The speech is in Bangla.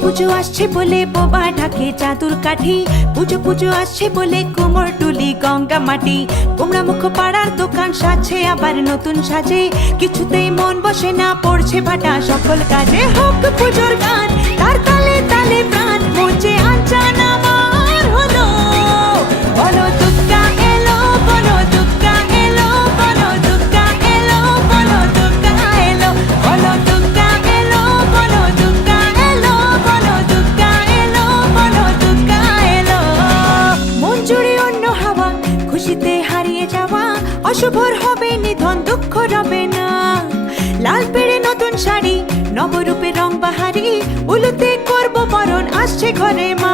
পুজো আসছে বলে বোবা ঢাকে চাদুর কাঠি, পুজো পুজো আসছে বলে কোমর টুলি গঙ্গা মাটি। কুমড়া মুখ পাড়ার দোকান সাজছে আবার নতুন সাজে, কিছুতেই মন বসে না পড়ছে ভাটা সকল কাজে। হোক পুজোর গান তার তালে তালে প্রাণ, মঞ্চে আনচান আমার হলো। বলো দুর্গা এলো, বলো দুর্গা এলো, বলো দুর্গা এলো, বলো দুর্গা এলো, বলো দুর্গা এলো, বলো দুর্গা এলো, বলো দুর্গা এলো, বলো দুর্গা এলো। মন জুড়ে অন্য হাওয়া, খুশিতে হারিয়ে যাওয়া, অশুভর হবে নিধন, দুঃখ রবে না। লাল পেড়ে নতুন শাড়ি, নবরূপে রং বাহারি, উলুতে করবো বরণ, আসছে ঘরে মা।